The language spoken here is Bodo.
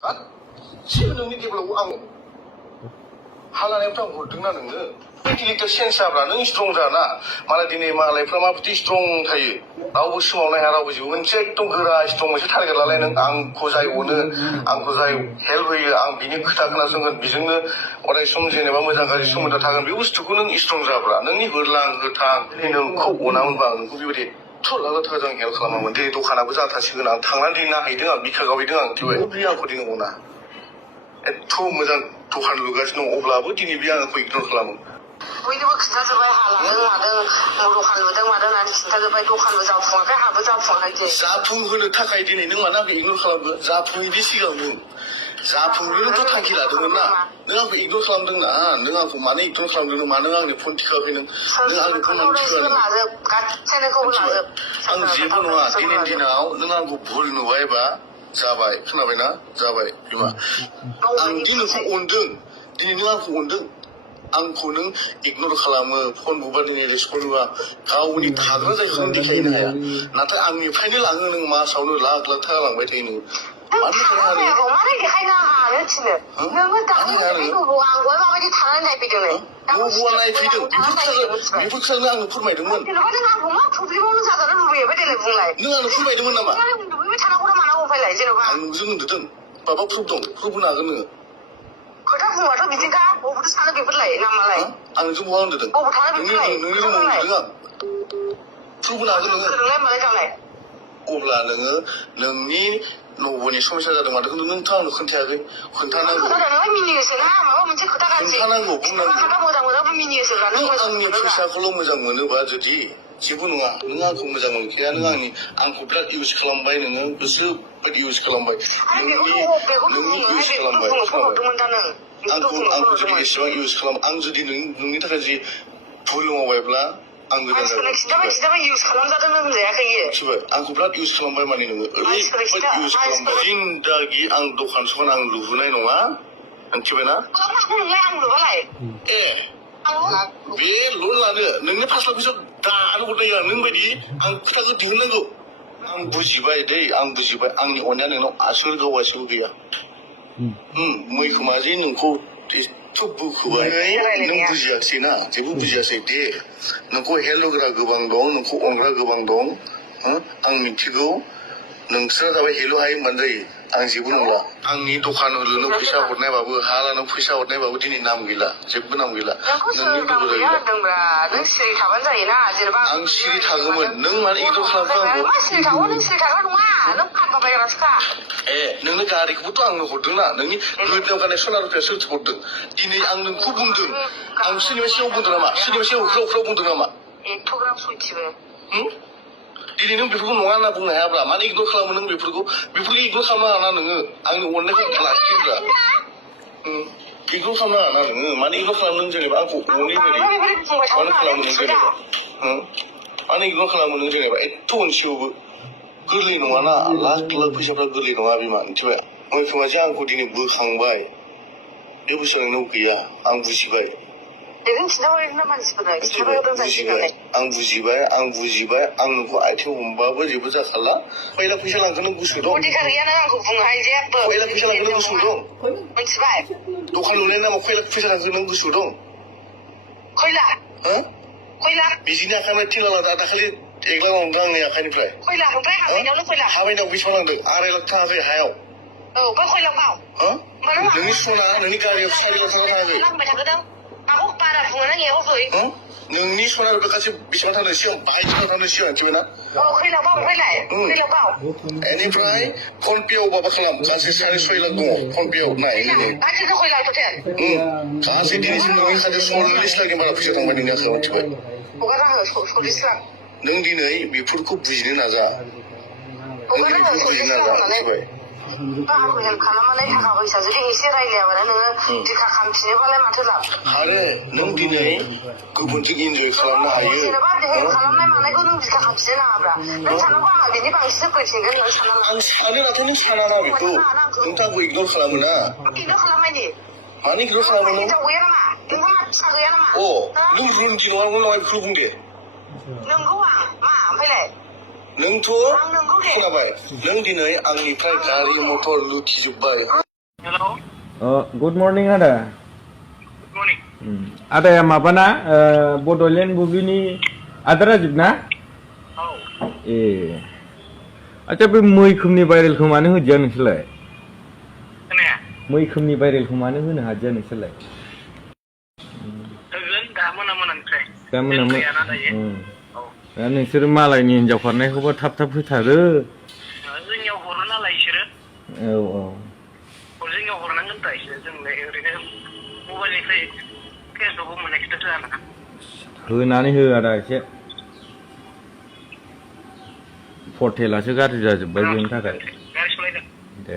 गासिबो नोंनि देभेलपखौ आं हालानायफ्राव हरदोंना नोङो मेन्टेलिटिया चेन्ज जाब्ला नों स्ट्रं जाना मालाय दिनै मालायफ्रा माबायदि स्ट्रं थायो रावबो सोमावनो हाया रावबो जेबो मोनसे एकदम गोरा स्ट्रं मोनसे टारगेट लालाय नों आंखौ जाय अनो आंखौ जाय हेल्प होयो आं बिनि खोथा खोनासंगोन बेजोंनो अराय सम जेनेबा मोजां गाज्रि सोमोन्दो थागोन बे बुस्थुखौ नों स्ट्रं जाब्ला नोंनि होरलां होथां नोंखौ अनामोनबा आं नोंखौ बेबायदि थुरला थाखाय हेल्प खालामामोन दिनै दखानाबो जाथासिगोन आं थांनानै दिनै नायहैदों आं बिखा गावहैदों आं बे आंखौ दिनै अना एथ' मोजां दखान लुगासिनो दं अब्लाबो दिनै बे आंखौ इगनर खालामो बयनोबो खिन्थाजोब्बाय हा लादों मादों दखान लुदों मादों होननानै खिन्थाजोब्बाय दखानबो जाफुङाखै हाबो जाफुङाखै जाफुंहोनो थाखाय दिनै नों मानो आंखौ इगनर खालामदों जाफुङैनि सिगां नों जाफुंनोथ' थांखि लादोंमोन ना नों आंखौ इगनर खालामदों ना नों आंखौ मानो इगनर खालामदों मानो आंनि फन थिखाखै नों आंनि फन मानो थिखाखै आं जेबो नङा दिनैनि दिनाव नों आंखौ भुल नुबायबा जाबाय खोनाबायना जाबाय बिमा आं दि नोंखौ अनदों दिनै नों आंखौ अनदों आंखौ नों इगनर खालामो फन बुबा दिनै रेसपन्स होआ गावनि थाग्रा जायगाखौ नों देखायनो हाया नाथाय आंनिफ्रायनो लाङो नों मासावनो लाख लाख थाखा लांबाय थायो नों मानो देखायनो हाया बबेया नायफैदों बेफोर खोथाखौ आंनो फोरमायदोंमोन नों आंनो फोरमायदोंमोन नामा आं नोंजों उन्दुदों माबा प्रुफ दं प्रुफ होनो हागोन नोङो खोथा बुङाथ' बिदिखा बबेथ' सानो बेफोरलाय नामालाय आं नोंजों बहा उन्दुदों नोंनि रुमाव उन्दुदों आं प्रुफ होनो हागोन नोङो अब्ला नोङो नोंनि न'बोनि समस्या जादों माथो खिन्थु नोंथ' आंनो खोन्थायाखै खोन्थानांगौ खोन्थानांगौ बुंनांगौ नों आंनि फैसाखौल' मोजां मोनोबा जुदि जेबो नङा नों आंखौ मोजां मोनखाया नों आंखौ बिराद इउज खालामबाय नोङो गोसो बायदि इउज खालामबाय नोंनि इउज खालामबाय आंखौ जुदि एसेबां इउज खालाम आं जुदि नोंनि थाखाय जि भुल मावबायब्ला आं गोदान मिथिबाय आंखौ बिराद इउज खालामबाय माने नोङो ओरैबायदि इउज खालामबाय जिन्दागि आं दखान सखान आं लुबोनाय नङा मिथिबायना ए बे लन लानो नोंनि 5 लाख फैसा दानो हरदों आं नों बायदि आं खोथाखौ दिहुननांगौ आं बुजिबाय दै आं बुजिबाय आंनि अननाया नोंनाव आसोल गावगासिनो गैया मैखोमा जे नोंखौ एथ' बोखोबाय नों बुजियासै ना जेबो बुजियासै दे नोंखौ हेल्प होग्रा गोबां दं नोंखौ अनग्रा गोबां दं आं मिथिगौ नोंसोरा जाबाय हेल' हायो होनबानो जायो आं जेबो नंला आंनि दखान लुनो फैसा हरनायबाबो हा लानो फैसा हरनायबाबो दिनै नाम गैला जेबो नाम गैला नोंनि आं सिरि थागौमोन नों मानो इगनर खालामखो ए नोंनो गारिखौबोथ' आंनो हरदोंना नोंनि गोदोनायाव गाननाय सना रुफाया सोर हरदों दिनै आं नोंखौ बुंदों आं सोरनिबा सिगाङाव बुंदों नामा सोरनिबा सिगाङाव उफ्राव बुंदों नामा दिनै नों बेफोरखौ नङा होनना बुंनो हायाब्ला मानो इगनर खालामो नों बेफोरखौ इगनर खालामनो हाना नोङो आंनि अननायखौ लाखियोब्ला इगनर खालामनो हाना नोङो मानो इगनर खालामो नों जेनेबा आंखौ अनै बायदि मानो खालामो नों जेनेबा मानो इगनर खालामो नों जेनेबा एथ' अनसेयावबो गोरलै नङाना लाख लाख फैसाफ्रा गोरलै नङा बिमा मिथिबाय मैखोमा जे आंखौ दिनै बोखांबाय बे बुस्थुआ नोंनाव गैया आं बुजिबाय आं बुजिबाय आं नोंखौ आथिं हमबाबो जेबो जाखाला खयला फैसा लांखो नों गोसो दं खयला फैसा लांखो नों गोसो दं दखान लुनायनि नामाव खयला फैसा लांखो नों गोसो दं बिदिनि आखाइनिफ्राय थिला लादा दाखालि एग्ला लांदों आंनि आखाइनिफ्राय हाबायनायाव बेसेबां लांदों 2.5 लाख थाङाखै हायाव नोंनि सना नोंनि गारियाव 4 लाख थाङा थाङाखै नोंनि सना रुपा गासै बेसेबां थांदों सिगां बाहायजों थांदों सिगां मिथिबायना बेनिफ्राय फन पेआव माबा खालाम गासै 6.5 लाख दङ फन पेआव नाय गासै दिनैसिम नोंनि खाथियाव 40 लाखनि बारा फैसा थांबाय नोंनि आखायाव मिथिबाय नों दिनै बेफोरखौ बुजिनो नाजा मिथिबाय आरो नों दिनै गुबुनजों इन्जय खालामनो हायो आं सानो नाथाय नों साना ना बेखौ नोंथाङा आंखौ इगनर खालामो ना मानो इगनर खालामो नों नों रुन्दि नङा बेखौ बुं दे नोंथ' खोनाबाय नों दिनै आंनिफ्राय गारि मटर लुथिजोब्बाय हेलौ गुड मर्निं आदा गुड मर्निं आदाया माबाना बड'लेण्ड बुब्लिनि आदा राजिब ना औ ए आच्छा बे मैखोमनि भाइरेलखौ मानो होदिया नोंसोरलाय खोनाया मैखोमनि भाइरेलखौ मानो होनो हादिया नोंसोरलाय होगोन दा मोनानिफ्राय दा मोना दोनफैयाना दायो औ दा नोंसोर मालायनि हिनजाव खारनायखौबो थाब थाब होथारो जोंनियाव हरो नालाय इसोरो औ जोंनियाव हरनांगोन दा इसोरो जोंलाय ओरैनो मबाइलनिफ्राय फेसबुकआव मोननायखौथ' होआना होनानै हो आदा एसे पर्टेलासो गाज्रि जाजोब्बाय बेनि थाखाय गारि सालायदों दे